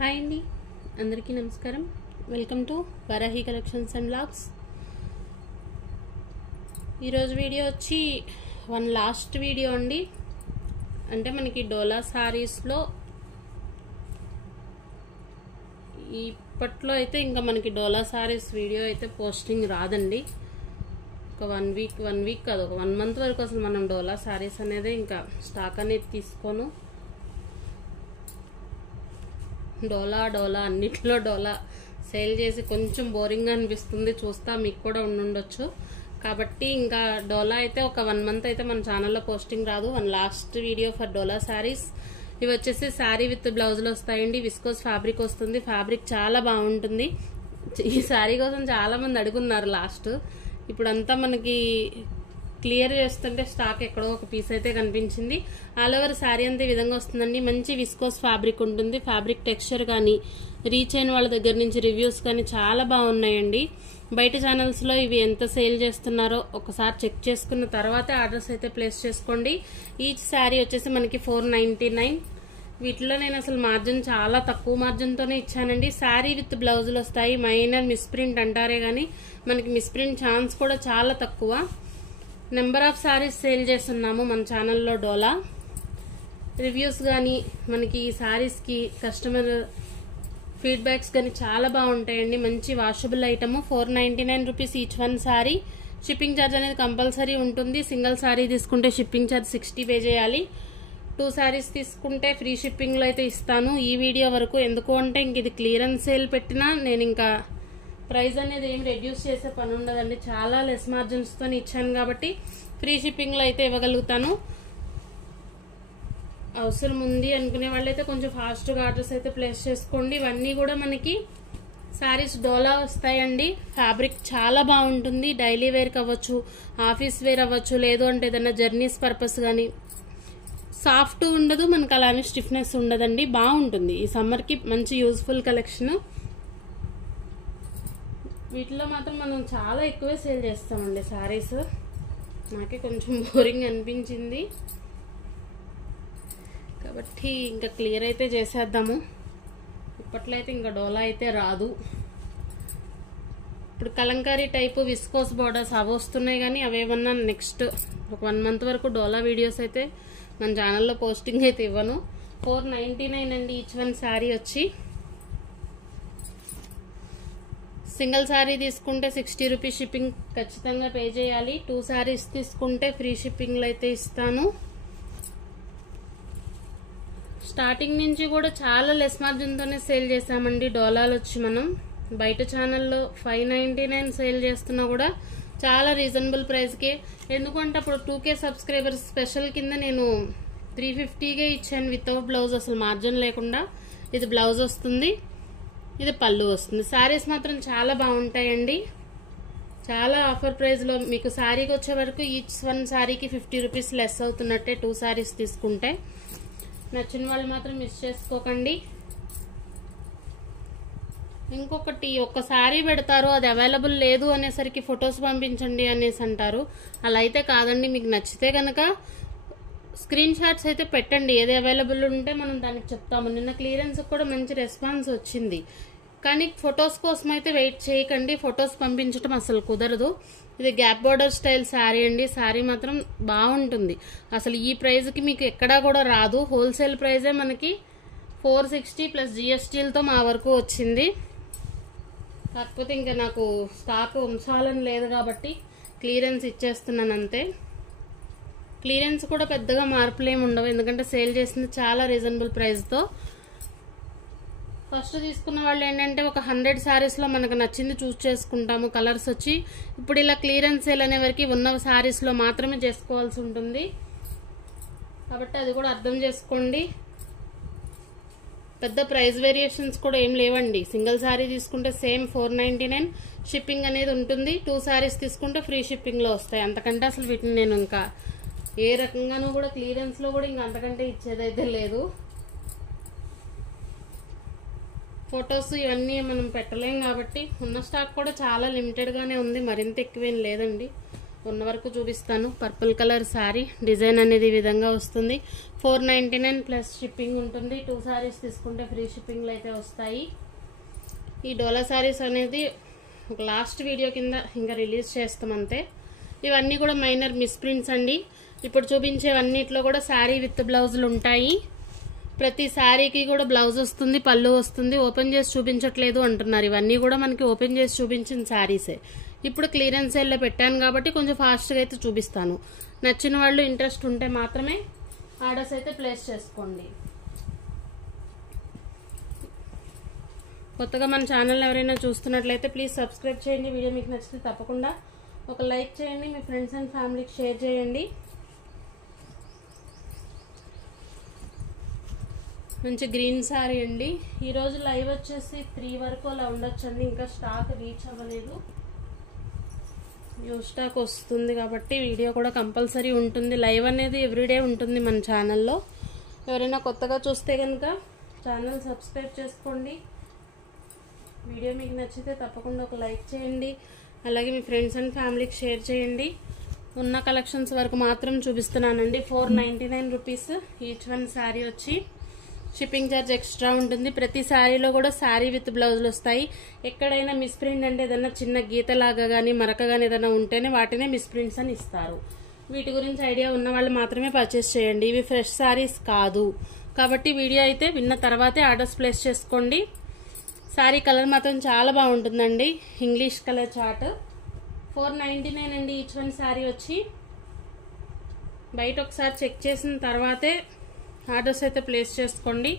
Hi అండి, అందరికీ నమస్కారం. Welcome to Varahi collections and blogs. ఈరోజు వీడియో వచ్చి లాస్ట్ వీడియో అండి. అంటే మనకి డోలా సారీస్లో ఇప్పట్లో అయితే ఇంకా మనకి డోలా సారీస్ వీడియో అయితే పోస్టింగ్ రాదండి. ఒక వన్ వీక్ కాదు, ఒక 1 మంత్ వరకు అసలు మనం డోలా సారీస్ అనేది ఇంకా స్టాక్ అనేది తీసుకోను. డోలా అన్నిట్లో డోలా సేల్ చేసి కొంచెం బోరింగ్గా అనిపిస్తుంది. చూస్తా మీకు కూడా ఉండుండొచ్చు. కాబట్టి ఇంకా డోలా అయితే ఒక 1 మంత్ అయితే మన ఛానల్లో పోస్టింగ్ రాదు. లాస్ట్ వీడియో ఫర్ డోలా శారీస్. ఇవి వచ్చేసి శారీ విత్ బ్లౌజులు వస్తాయండి. విస్కోస్ ఫ్యాబ్రిక్ వస్తుంది. ఫ్యాబ్రిక్ చాలా బాగుంటుంది. ఈ శారీ కోసం చాలా మంది అడుగున్నారు లాస్ట్. ఇప్పుడంతా మనకి క్లియర్ చేస్తుంటే స్టాక్ ఎక్కడో ఒక పీస్ అయితే కనిపించింది. ఆల్ ఓవర్ శారీ అంతా ఈ విధంగా వస్తుందండి. మంచి విస్కోస్ ఫ్యాబ్రిక్ ఉంటుంది. ఫ్యాబ్రిక్ టెక్స్చర్ కానీ రీచ్ అయిన వాళ్ళ దగ్గర నుంచి రివ్యూస్ కానీ చాలా బాగున్నాయండి. బయట ఛానల్స్లో ఇవి ఎంత సేల్ చేస్తున్నారో ఒకసారి చెక్ చేసుకున్న తర్వాతే ఆర్డర్స్ అయితే ప్లేస్ చేసుకోండి. ఈచ్ శారీ వచ్చేసి మనకి 499. వీటిలో నేను అసలు మార్జిన్ చాలా తక్కువ మార్జిన్తోనే ఇచ్చానండి. శారీ విత్ బ్లౌజులు వస్తాయి. మైనర్ మిస్ప్రింట్ అంటారే కానీ మనకి మిస్ప్రింట్ ఛాన్స్ కూడా చాలా తక్కువ. నెంబర్ ఆఫ్ శారీస్ సేల్ చేస్తున్నాము మన ఛానల్లో డోలా. రివ్యూస్ కానీ మనకి ఈ శారీస్కి కస్టమర్ ఫీడ్బ్యాక్స్ కానీ చాలా బాగుంటాయండి. మంచి washable item. 499 rupees each one sari. Shipping charge అనేది కంపల్సరీ ఉంటుంది. సింగిల్ శారీ తీసుకుంటే షిప్పింగ్ ఛార్జ్ 60 పే చేయాలి. 2 శారీస్ తీసుకుంటే ఫ్రీ షిప్పింగ్లో అయితే ఇస్తాను. ఈ వీడియో వరకు ఎందుకు అంటే ఇంక ఇది క్లియరెన్స్ సేల్ పెట్టినా నేను ఇంకా ప్రైస్ అనేది ఏం రెడ్యూస్ చేసే పని ఉండదండి. చాలా లెస్ మార్జిన్స్తో ఇచ్చాను కాబట్టి ఫ్రీ షిప్పింగ్లో అయితే ఇవ్వగలుగుతాను. అవసరం ఉంది అనుకునే వాళ్ళైతే కొంచెం ఫాస్ట్గా ఆర్డర్స్ అయితే ప్లేస్ చేసుకోండి. ఇవన్నీ కూడా మనకి శారీస్ డోలా వస్తాయండి. ఫ్యాబ్రిక్ చాలా బాగుంటుంది. డైలీ వేర్కి అవ్వచ్చు, ఆఫీస్ వేర్ అవ్వచ్చు, లేదు అంటే ఏదైనా జర్నీస్ పర్పస్ కానీ. సాఫ్ట్ ఉండదు మనకు, అలానే స్టిఫ్నెస్ ఉండదండి. బాగుంటుంది. ఈ సమ్మర్కి మంచి యూజ్ఫుల్ కలెక్షన్. వీటిలో మాత్రం మనం చాలా ఎక్కువే సేల్ చేస్తామండి శారీస్. నాకే కొంచెం బోరింగ్ అనిపించింది కాబట్టి ఇంకా క్లియర్ అయితే చేసేద్దాము. ఇప్పట్లో అయితే ఇంకా డోలా అయితే రాదు. ఇప్పుడు కలంకారీ టైపు విస్కోస్ బోర్డర్స్ అవి వస్తున్నాయి కానీ అవేమన్నా నెక్స్ట్ ఒక 1 మంత్ వరకు డోలా వీడియోస్ అయితే మన ఛానల్లో పోస్టింగ్ అయితే ఇవ్వను. 499 అండి ఈచ్ వన్ శారీ వచ్చి. సింగిల్ శారీ తీసుకుంటే 60 రూపీస్ షిప్పింగ్ ఖచ్చితంగా పే చేయాలి. 2 శారీస్ తీసుకుంటే ఫ్రీ షిప్పింగ్లో అయితే ఇస్తాను. స్టార్టింగ్ నుంచి కూడా చాలా లెస్ మార్జిన్తోనే సేల్ చేసామండి డోలాలు వచ్చి. మనం బయట ఛానల్లో 599 సేల్ చేస్తున్నా కూడా చాలా రీజనబుల్ ప్రైస్కే. ఎందుకంటే అప్పుడు 2K సబ్స్క్రైబర్స్ స్పెషల్ కింద నేను 350కే ఇచ్చాను వితౌట్ బ్లౌజ్, అసలు మార్జిన్ లేకుండా. ఇది బ్లౌజ్ వస్తుంది, ఇది పళ్ళు వస్తుంది. శారీస్ మాత్రం చాలా బాగుంటాయండి. చాలా ఆఫర్ ప్రైస్లో మీకు శారీకి వచ్చే వరకు ఈచ్ వన్ శారీకి 50 రూపీస్ లెస్ అవుతున్నట్టే 2 శారీస్ తీసుకుంటే. నచ్చిన వాళ్ళు మాత్రం మిస్ చేసుకోకండి. ఇంకొకటి, ఒక్క శారీ పెడతారు, అది అవైలబుల్ లేదు అనేసరికి ఫొటోస్ పంపించండి అనేసి అంటారు. అలా అయితే కాదండి. మీకు నచ్చితే కనుక స్క్రీన్ షాట్స్ అయితే పెట్టండి. ఏది అవైలబుల్ ఉంటే మనం దానికి చెప్తాము. నిన్న క్లియరెన్స్ కూడా మంచి రెస్పాన్స్ వచ్చింది. కానీ ఫొటోస్ కోసం అయితే వెయిట్ చేయకండి. ఫొటోస్ పంపించడం అసలు కుదరదు. ఇది గ్యాప్ బోర్డర్ స్టైల్ శారీ అండి. శారీ మాత్రం బాగుంటుంది. అసలు ఈ ప్రైస్కి మీకు ఎక్కడా కూడా రాదు. హోల్సేల్ ప్రైజే మనకి 460 ప్లస్ GSTలతో మా వరకు వచ్చింది. కాకపోతే ఇంకా నాకు స్టాక్ ఉంచాలని లేదు కాబట్టి క్లియరెన్స్ ఇచ్చేస్తున్నాను అంతే. క్లియరెన్స్ కూడా పెద్దగా మార్పులు ఏమి ఉండవు, ఎందుకంటే సేల్ చేసింది చాలా రీజనబుల్ ప్రైస్తో. ఫస్ట్ తీసుకున్న వాళ్ళు ఏంటంటే ఒక 100 శారీస్లో మనకు నచ్చింది చూస్ చేసుకుంటాము కలర్స్ వచ్చి. ఇప్పుడు ఇలా క్లియరెన్స్ సేల్ అనే వరకు ఉన్న శారీస్లో మాత్రమే చేసుకోవాల్సి ఉంటుంది కాబట్టి అది కూడా అర్థం చేసుకోండి. పెద్ద ప్రైస్ వేరియేషన్స్ కూడా ఏం లేవండి. సింగిల్ శారీ తీసుకుంటే సేమ్ 499 షిప్పింగ్ అనేది ఉంటుంది. 2 శారీస్ తీసుకుంటే ఫ్రీ షిప్పింగ్లో వస్తాయి. అంతకంటే అసలు వీటిని నేను ఇంకా ఏ రకంగానూ కూడా క్లియరెన్స్లో కూడా ఇంకా అంతకంటే ఇచ్చేదైతే లేదు. ఫొటోస్ ఇవన్నీ మనం పెట్టలేం కాబట్టి ఉన్న స్టాక్ కూడా చాలా లిమిటెడ్గానే ఉంది, మరింత ఎక్కువేం లేదండి. ఉన్న వరకు చూపిస్తాను. పర్పుల్ కలర్ శారీ, డిజైన్ అనేది ఈ విధంగా వస్తుంది. 499 ప్లస్ షిప్పింగ్ ఉంటుంది. 2 శారీస్ తీసుకుంటే ఫ్రీ షిప్పింగ్లు అయితే వస్తాయి. ఈ డోలా శారీస్ అనేది ఒక లాస్ట్ వీడియో కింద ఇంకా రిలీజ్ చేస్తాం అంతే. ఇవన్నీ కూడా మైనర్ మిస్ప్రింట్స్ అండి. ఇప్పుడు చూపించేవన్నిట్లో కూడా శారీ విత్ బ్లౌజులు ఉంటాయి. ప్రతి శారీకి కూడా బ్లౌజ్ వస్తుంది, పళ్ళు వస్తుంది. ఓపెన్ చేసి చూపించట్లేదు అంటున్నారు. ఇవన్నీ కూడా మనకి ఓపెన్ చేసి చూపించిన శారీసే. ఇప్పుడు క్లియరెన్స్ సేల్లో పెట్టాను కాబట్టి కొంచెం ఫాస్ట్గా అయితే చూపిస్తాను. నచ్చిన వాళ్ళు ఇంట్రెస్ట్ ఉంటే మాత్రమే ఆర్డర్స్ అయితే ప్లేస్ చేసుకోండి. కొత్తగా మన ఛానల్ ఎవరైనా చూస్తున్నట్లయితే ప్లీజ్ సబ్స్క్రైబ్ చేయండి. వీడియో మీకు నచ్చితే తప్పకుండా ఒక లైక్ చేయండి. మీ ఫ్రెండ్స్ అండ్ ఫ్యామిలీకి షేర్ చేయండి. మంచి గ్రీన్ శారీ అండి. ఈరోజు లైవ్ వచ్చేసి 3 వరకు అలా ఉండొచ్చండి. ఇంకా స్టాక్ రీచ్ అవ్వలేదు. న్యూ స్టాక్ వస్తుంది కాబట్టి వీడియో కూడా కంపల్సరీ ఉంటుంది. లైవ్ అనేది ఎవ్రీడే ఉంటుంది మన ఛానల్లో. ఎవరైనా కొత్తగా చూస్తే కనుక ఛానల్ సబ్స్క్రైబ్ చేసుకోండి. వీడియో మీకు నచ్చితే తప్పకుండా ఒక లైక్ చేయండి. అలాగే మీ ఫ్రెండ్స్ అండ్ ఫ్యామిలీకి షేర్ చేయండి. ఉన్న కలెక్షన్స్ వరకు మాత్రం చూపిస్తున్నానండి. 499 రూపీస్ ఈచ్ వన్ శారీ వచ్చి. షిప్పింగ్ ఛార్జ్ ఎక్స్ట్రా ఉంటుంది. ప్రతి శారీలో కూడా శారీ విత్ బ్లౌజులు వస్తాయి. ఎక్కడైనా మిస్ప్రింట్ అంటే ఏదైనా చిన్న గీతలాగా కానీ మరక కానీ ఏదైనా ఉంటేనే వాటినే మిస్ప్రింట్స్ అని ఇస్తారు. వీటి గురించి ఐడియా ఉన్న వాళ్ళు మాత్రమే పర్చేస్ చేయండి. ఇవి ఫ్రెష్ శారీస్ కాదు కాబట్టి వీడియో అయితే విన్న తర్వాతే ఆర్డర్స్ ప్లేస్ చేసుకోండి. శారీ కలర్ మాత్రం చాలా బాగుంటుందండి. English colour chart. 499 అండి ఈచ్ వన్ శారీ వచ్చి. బయట ఒకసారి చెక్ చేసిన తర్వాతే ఆర్డర్స్ అయితే ప్లేస్ చేసుకోండి.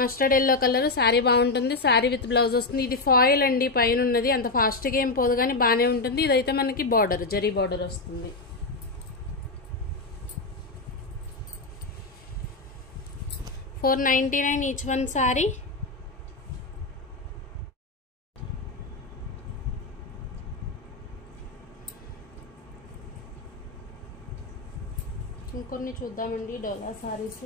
మస్టర్డ్ ఎల్లో కలర్ శారీ బాగుంటుంది. శారీ విత్ బ్లౌజ్ వస్తుంది. ఇది ఫాయిల్ అండి, పైన ఉన్నది అంత ఫాస్ట్గా ఏం పోదు కానీ బాగానే ఉంటుంది. ఇదైతే మనకి బార్డర్, జరీ బార్డర్ వస్తుంది. $499 ఈచ్ వన్ శారీ. ఇంకొన్ని చూద్దామండి. డోలా శారీస్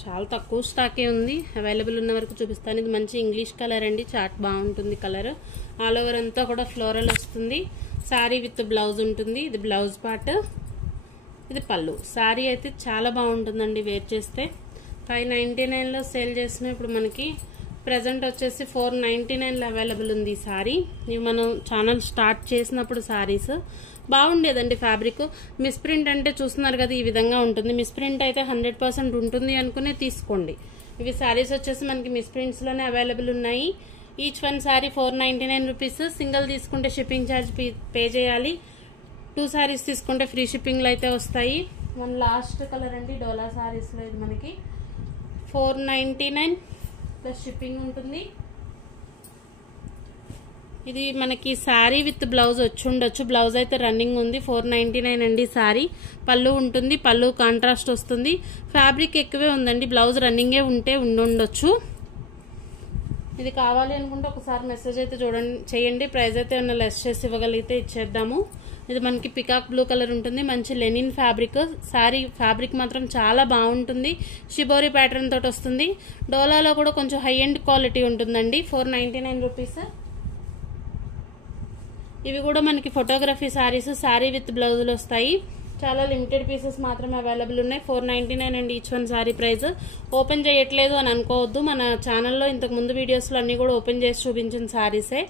చాలా తక్కువ స్టాకే ఉంది. అవైలబుల్ ఉన్న వరకు చూపిస్తాను. ఇది మంచి ఇంగ్లీష్ కలర్ అండి. చాట్ బాగుంటుంది కలర్. ఆల్ ఓవర్ అంతా కూడా ఫ్లోరల్ వస్తుంది. శారీ విత్ బ్లౌజ్ ఉంటుంది. ఇది బ్లౌజ్ పార్ట్, ఇది పళ్ళు. శారీ అయితే చాలా బాగుంటుందండి వేర్ చేస్తే. 599లో సేల్ చేసిన ఇప్పుడు మనకి ప్రజెంట్ వచ్చేసి 499లో అవైలబుల్ ఉంది ఈ శారీ. ఇవి మనం ఛానల్ స్టార్ట్ చేసినప్పుడు శారీస్ బాగుండేదండి. ఫ్యాబ్రిక్ మిస్ప్రింట్ అంటే చూస్తున్నారు కదా ఈ విధంగా ఉంటుంది. మిస్ప్రింట్ అయితే 100% ఉంటుంది అనుకునే తీసుకోండి. ఇవి శారీస్ వచ్చేసి మనకి మిస్ప్రింట్స్లోనే అవైలబుల్ ఉన్నాయి. Each one sari 499 rupees. Single తీసుకుంటే షిప్పింగ్ ఛార్జ్ పే చేయాలి. 2 శారీస్ తీసుకుంటే ఫ్రీ షిప్పింగ్లు అయితే వస్తాయి. వన్ లాస్ట్ కలర్ అండి డోలా శారీస్లో. ఇది మనకి 499 ప్లస్ షిప్పింగ్ ఉంటుంది. ఇది మనకి శారీ విత్ బ్లౌజ్ వచ్చి ఉండొచ్చు. బ్లౌజ్ అయితే రన్నింగ్ ఉంది. 499 అండి శారీ. పళ్ళు ఉంటుంది, పళ్ళు కాంట్రాస్ట్ వస్తుంది. ఫ్యాబ్రిక్ ఎక్కువే ఉందండి. బ్లౌజ్ రన్నింగే ఉంటే ఉండొచ్చు. ఇది కావాలి అనుకుంటే ఒకసారి మెసేజ్ అయితే చేయండి. ప్రైస్ అయితే ఏమైనా లెస్ చేసి ఇవ్వగలిగితే ఇచ్చేద్దాము. ఇది మనకి పికాక్ బ్లూ కలర్ ఉంటుంది. మంచి లెనిన్ ఫ్యాబ్రిక్. శారీ ఫ్యాబ్రిక్ మాత్రం చాలా బాగుంటుంది. షిబోరి ప్యాటర్న్ తోటి వస్తుంది. డోలాలో కూడా కొంచెం హై ఎండ్ క్వాలిటీ ఉంటుందండి. 499 రూపీస్. ఇవి కూడా మనకి ఫోటోగ్రఫీ శారీస్, శారీ విత్ బ్లౌజులు వస్తాయి. చాలా లిమిటెడ్ పీసెస్ మాత్రమే అవైలబుల్ ఉన్నాయి. 499 అండి each one sari price. Open చేయట్లేదు అని అనుకోవద్దు. మన ఛానల్లో ఇంతకు ముందు వీడియోస్లో అన్ని కూడా ఓపెన్ చేసి చూపించిన శారీసే.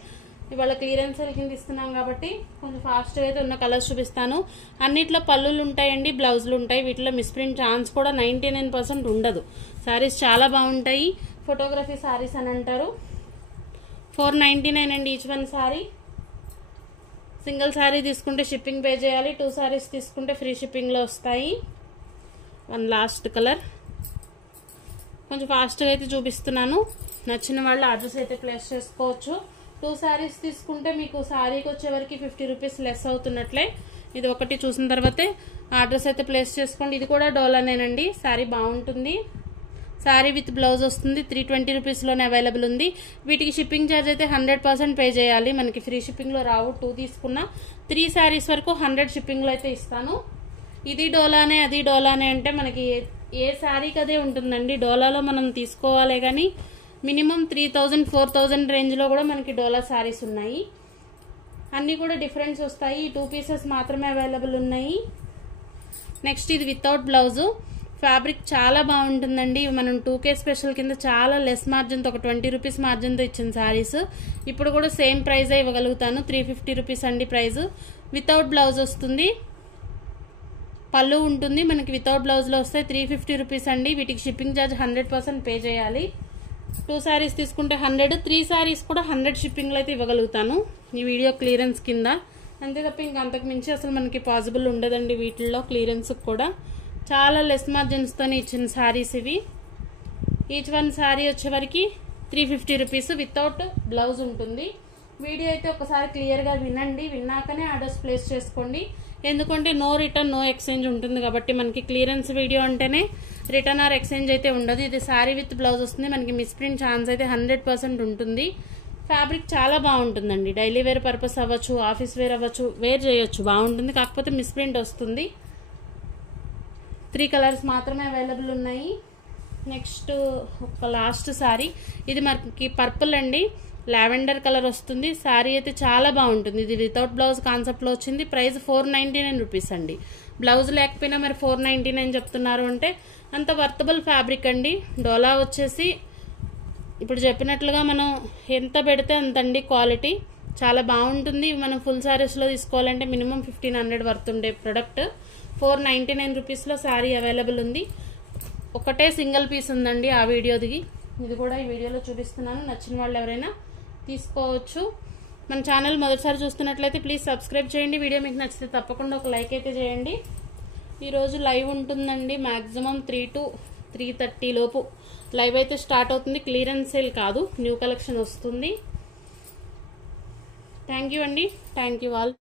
ఇవాళ క్లియరెన్స్ కింద ఇస్తున్నాం కాబట్టి కొంచెం ఫాస్ట్గా అయితే ఉన్న కలర్స్ చూపిస్తాను. అన్నిట్లో పళ్ళులు ఉంటాయండి, బ్లౌజులు ఉంటాయి. వీటిలో మిస్ప్రింట్ ఛాన్స్ కూడా 99% ఉండదు. శారీస్ చాలా బాగుంటాయి. ఫోటోగ్రఫీ శారీస్ అని అంటారు. 499 అండి each one sari. Single sari తీసుకుంటే షిప్పింగ్ పే చేయాలి. 2 శారీస్ తీసుకుంటే ఫ్రీ షిప్పింగ్లో వస్తాయి. One last colour. కొంచెం ఫాస్ట్గా అయితే చూపిస్తున్నాను. నచ్చిన వాళ్ళు ఆర్డర్స్ అయితే ప్లేస్ చేసుకోవచ్చు. 2 శారీస్ తీసుకుంటే మీకు శారీకి వచ్చేవరకు 50 రూపీస్ లెస్ అవుతున్నట్లే. ఇది ఒకటి చూసిన తర్వాతే ఆర్డర్స్ అయితే ప్లేస్ చేసుకోండి. ఇది కూడా డోలానేనండి. శారీ బాగుంటుంది. శారీ విత్ బ్లౌజ్ వస్తుంది. 320 రూపీస్లోనే అవైలబుల్ ఉంది. వీటికి షిప్పింగ్ ఛార్జ్ అయితే 100% పే చేయాలి. మనకి ఫ్రీ షిప్పింగ్లో రావు. 2 తీసుకున్నా 3 శారీస్ వరకు 100 షిప్పింగ్లో అయితే ఇస్తాను. ఇది డోలానే అది డోలానే అంటే మనకి ఏ శారీకి అదే ఉంటుందండి. డోలాలో మనం తీసుకోవాలే కానీ మినిమం 3000 4000 రేంజ్లో కూడా మనకి డోలా శారీస్ ఉన్నాయి. అన్నీ కూడా డిఫరెన్స్ వస్తాయి. ఈ 2 పీసెస్ మాత్రమే అవైలబుల్ ఉన్నాయి. నెక్స్ట్ ఇది వితౌట్ బ్లౌజు. ఫ్యాబ్రిక్ చాలా బాగుంటుందండి. మనం 2K స్పెషల్ కింద చాలా లెస్ మార్జిన్తో, ఒక 20 రూపీస్ మార్జిన్తో ఇచ్చిన శారీస్ ఇప్పుడు కూడా సేమ్ ప్రైజే ఇవ్వగలుగుతాను. 350 రూపీస్ అండి ప్రైజ్. వితౌట్ బ్లౌజ్ వస్తుంది, పళ్ళు ఉంటుంది మనకి. వితౌట్ బ్లౌజ్లో వస్తే 350 రూపీస్ అండి. వీటికి షిప్పింగ్ ఛార్జ్ 100% పే చేయాలి. 2 శారీస్ తీసుకుంటే 100, 3 శారీస్ కూడా 100 షిప్పింగ్లో అయితే ఇవ్వగలుగుతాను ఈ వీడియో క్లియరెన్స్ కింద. అంతే తప్ప ఇంక అంతకు మించి అసలు మనకి పాసిబుల్ ఉండదండి వీటిల్లో క్లియరెన్స్ కూడా. చాలా లెస్ మార్జిన్స్తోనే ఇచ్చిన శారీస్ ఇవి. ఈచ్ వన్ శారీ వచ్చేవరకు 350 రూపీస్ వితౌట్ బ్లౌజ్ ఉంటుంది. వీడియో అయితే ఒకసారి క్లియర్గా వినండి, విన్నాకనే ఆర్డర్స్ ప్లేస్ చేసుకోండి. ఎందుకంటే నో రిటర్న్ నో ఎక్స్చేంజ్ ఉంటుంది కాబట్టి మనకి క్లియరెన్స్ వీడియో అంటేనే రిటర్న్ ఆర్ ఎక్స్చేంజ్ అయితే ఉండదు. ఇది శారీ విత్ బ్లౌజ్ వస్తుంది. మనకి మిస్ప్రింట్ ఛాన్స్ అయితే 100% ఉంటుంది. ఫ్యాబ్రిక్ చాలా బాగుంటుందండి. డైలీ వేర్ పర్పస్ అవ్వచ్చు, ఆఫీస్ వేర్ అవ్వచ్చు, వేర్ చేయొచ్చు, బాగుంటుంది. కాకపోతే మిస్ప్రింట్ వస్తుంది. 3 కలర్స్ మాత్రమే అవైలబుల్ ఉన్నాయి. నెక్స్ట్ ఒక లాస్ట్ శారీ. ఇది మనకి పర్పుల్ అండి, లావెండర్ కలర్ వస్తుంది. శారీ అయితే చాలా బాగుంటుంది. ఇది వితౌట్ బ్లౌజ్ కాన్సెప్ట్లో వచ్చింది. ప్రైస్ 499 రూపీస్ అండి. బ్లౌజ్ లేకపోయినా మరి 499 చెప్తున్నారు అంటే అంత వర్తబుల్ ఫ్యాబ్రిక్ అండి. డోలా వచ్చేసి ఇప్పుడు చెప్పినట్లుగా మనం ఎంత పెడితే అంతండి. క్వాలిటీ చాలా బాగుంటుంది. మనం ఫుల్ శారీస్లో తీసుకోవాలంటే మినిమం 1500 వర్త్ ఉండే ప్రొడక్ట్ 499 రూపీస్లో శారీ అవైలబుల్ ఉంది. ఒకటే సింగిల్ పీస్ ఉందండి ఆ వీడియోది. ఇది కూడా ఈ వీడియోలో చూపిస్తున్నాను. నచ్చిన వాళ్ళు ఎవరైనా తీసుకోవచ్చు. మన ఛానల్ మొదటిసారి చూస్తున్నట్లయితే ప్లీజ్ సబ్స్క్రైబ్ చేయండి. వీడియో మీకు నచ్చితే తప్పకుండా ఒక లైక్ అయితే చేయండి. ఈరోజు లైవ్ ఉంటుందండి. మ్యాక్సిమం 3 to 3:30 లోపు లైవ్ అయితే స్టార్ట్ అవుతుంది. క్లియరెన్స్ సేల్ కాదు, న్యూ కలెక్షన్ వస్తుంది. థ్యాంక్ యూ అండి. Thank you all.